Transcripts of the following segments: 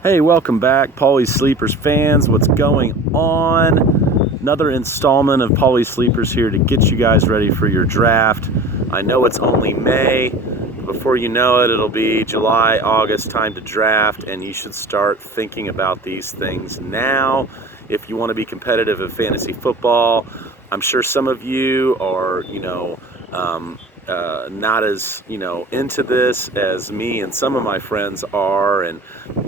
Hey, welcome back, Paulies Sleepers fans. What's going on? Another installment of Paulies Sleepers here to get you guys ready for your draft. I know it's only May. Before you know it, it'll be July, August, time to draft, and you should start thinking about these things now if you want to be competitive in fantasy football. I'm sure some of you are, not as into this as me and some of my friends are, and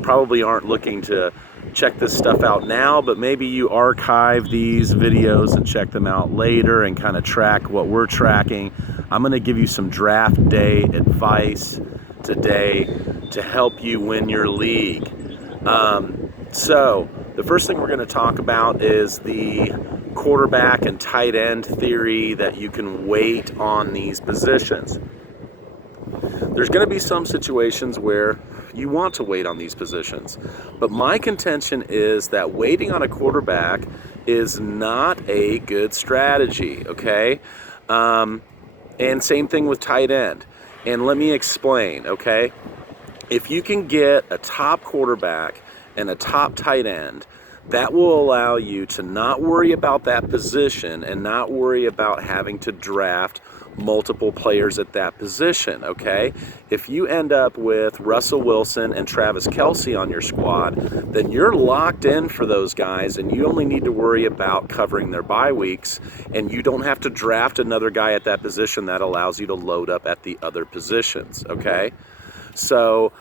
probably aren't looking to check this stuff out now, but maybe you archive these videos and check them out later and kind of track what we're tracking. I'm going to give you some draft day advice today to help you win your league. So the first thing we're going to talk about is the quarterback and tight end theory that you can wait on these positions. There's going to be some situations where you want to wait on these positions, but my contention is that waiting on a quarterback is not a good strategy, okay? And same thing with tight end. And let me explain, okay? If you can get a top quarterback and a top tight end, that will allow you to not worry about that position and not worry about having to draft multiple players at that position, okay? If you end up with Russell Wilson and Travis Kelce on your squad, then you're locked in for those guys and you only need to worry about covering their bye weeks, and you don't have to draft another guy at that position. That allows you to load up at the other positions, okay? So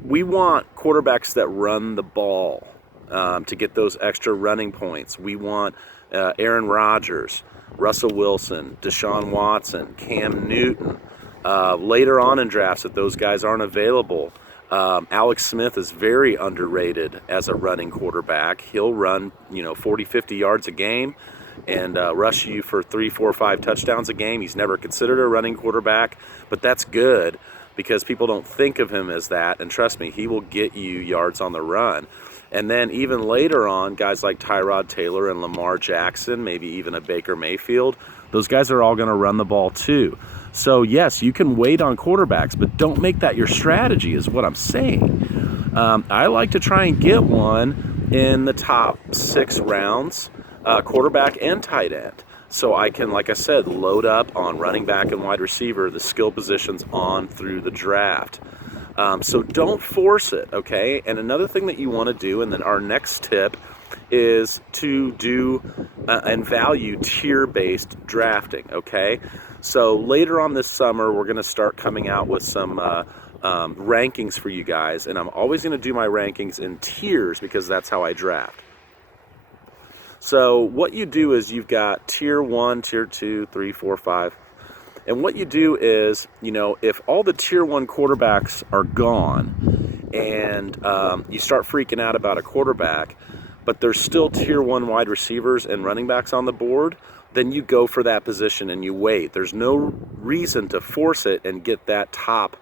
we want quarterbacks that run the ball to get those extra running points. We want Aaron Rodgers, Russell Wilson, Deshaun Watson, Cam Newton. Later on in drafts, if those guys aren't available, Alex Smith is very underrated as a running quarterback. He'll run 40, 50 yards a game and rush you for 3, 4, 5 touchdowns a game. He's never considered a running quarterback, but that's good because people don't think of him as that. And trust me, he will get you yards on the run. And then even later on, guys like Tyrod Taylor and Lamar Jackson, maybe even a Baker Mayfield, those guys are all going to run the ball too. So yes, you can wait on quarterbacks, but don't make that your strategy is what I'm saying. I like to try and get one in the top 6 rounds, quarterback and tight end. So I can, like I said, load up on running back and wide receiver, the skill positions on through the draft. So don't force it, okay? And another thing that you want to do, and then our next tip, is to do and value tier-based drafting, okay? So later on this summer, we're going to start coming out with some rankings for you guys, and I'm always going to do my rankings in tiers because that's how I draft. So what you do is you've got tier 1, tier 2, 3, 4, 5. And what you do is, if all the tier 1 quarterbacks are gone and you start freaking out about a quarterback, but there's still tier 1 wide receivers and running backs on the board, then you go for that position and you wait. There's no reason to force it and get that top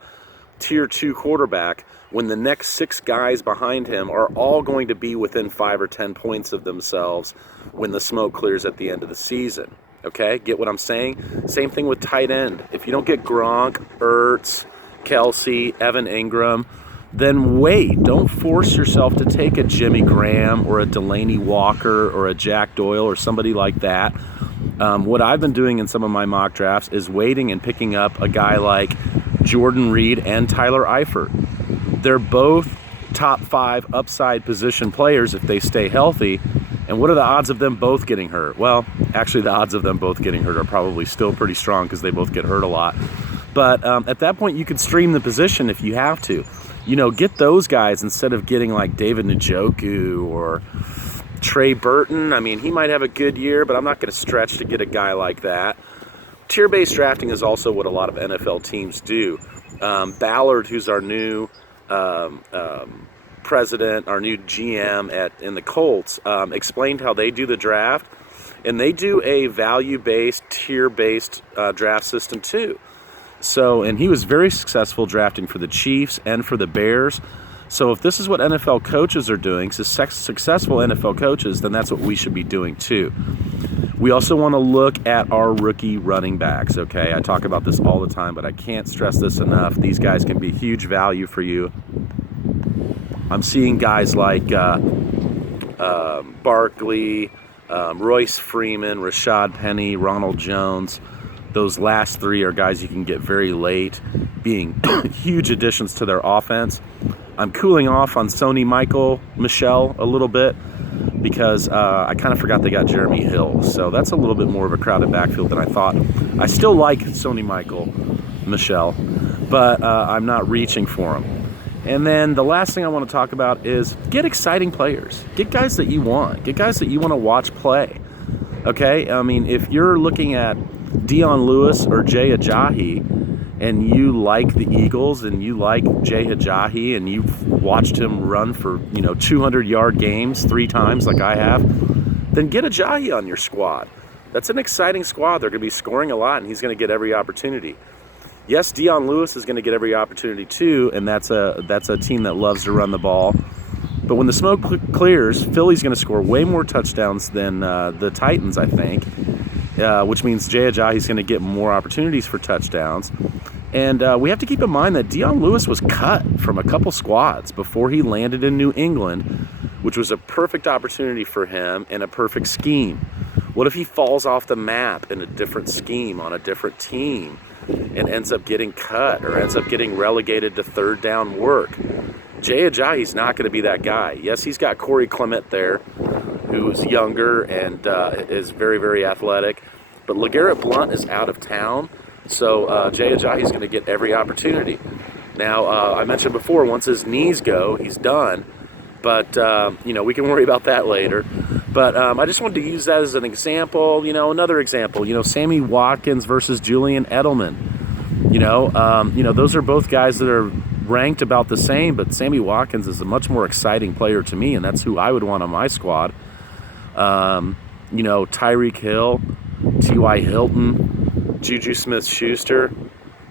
tier 2 quarterback when the next 6 guys behind him are all going to be within 5 or 10 points of themselves when the smoke clears at the end of the season. Okay, get what I'm saying? Same thing with tight end. If you don't get Gronk, Ertz, Kelce, Evan Ingram, then wait. Don't force yourself to take a Jimmy Graham or a Delaney Walker or a Jack Doyle or somebody like that. What I've been doing in some of my mock drafts is waiting and picking up a guy like Jordan Reed and Tyler Eifert. They're both top 5 upside position players if they stay healthy. And what are the odds of them both getting hurt? Well, actually, the odds of them both getting hurt are probably still pretty strong because they both get hurt a lot. But at that point, you could stream the position if you have to. Get those guys instead of getting like David Njoku or Trey Burton. I mean, he might have a good year, but I'm not going to stretch to get a guy like that. Tier-based drafting is also what a lot of NFL teams do. Ballard, who's our new president, our new GM in the Colts, explained how they do the draft, and they do a value-based, tier-based draft system too. So, and he was very successful drafting for the Chiefs and for the Bears. So if this is what NFL coaches are doing, successful NFL coaches, then that's what we should be doing too. We also want to look at our rookie running backs, okay? I talk about this all the time, but I can't stress this enough. These guys can be huge value for you. I'm seeing guys like Barkley, Royce Freeman, Rashad Penny, Ronald Jones. Those last three are guys you can get very late, being huge additions to their offense. I'm cooling off on Sony Michel a little bit because I kind of forgot they got Jeremy Hill. So that's a little bit more of a crowded backfield than I thought. I still like Sony Michel, but I'm not reaching for him. And then the last thing I want to talk about is get exciting players. Get guys that you want. Get guys that you want to watch play. Okay? I mean, if you're looking at Dion Lewis or Jay Ajayi and you like the Eagles and you like Jay Ajayi and you've watched him run for, 200-yard games 3 times like I have, then get Ajayi on your squad. That's an exciting squad. They're going to be scoring a lot and he's going to get every opportunity. Yes, Dion Lewis is going to get every opportunity too, and that's a team that loves to run the ball. But when the smoke clears, Philly's going to score way more touchdowns than the Titans, I think, which means Jay Ajayi's going to get more opportunities for touchdowns. And we have to keep in mind that Dion Lewis was cut from a couple squads before he landed in New England, which was a perfect opportunity for him and a perfect scheme. What if he falls off the map in a different scheme on a different team and ends up getting cut or ends up getting relegated to third down work? Jay Ajayi's not going to be that guy. Yes, he's got Corey Clement there, who's younger and is very, very athletic. But LeGarrette Blount is out of town, so Jay Ajayi's going to get every opportunity. Now, I mentioned before, once his knees go, he's done. But, we can worry about that later. But I just wanted to use that as an example. Another example, Sammy Watkins versus Julian Edelman. Those are both guys that are ranked about the same, but Sammy Watkins is a much more exciting player to me, and that's who I would want on my squad. Tyreek Hill, T.Y. Hilton, Juju Smith-Schuster.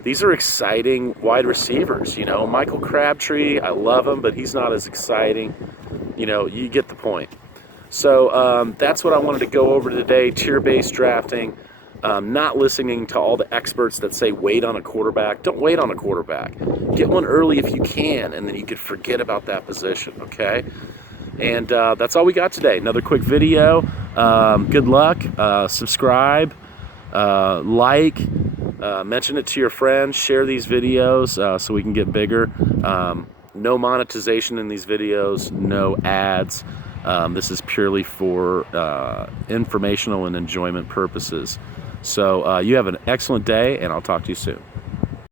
These are exciting wide receivers. Michael Crabtree, I love him, but he's not as exciting. You get the point. So that's what I wanted to go over today, tier-based drafting. Not listening to all the experts that say wait on a quarterback. Don't wait on a quarterback. Get one early if you can, and then you could forget about that position, okay? And that's all we got today. Another quick video. Good luck. Subscribe. Like. Mention it to your friends. Share these videos so we can get bigger. No monetization in these videos. No ads. This is purely for informational and enjoyment purposes. So you have an excellent day, and I'll talk to you soon.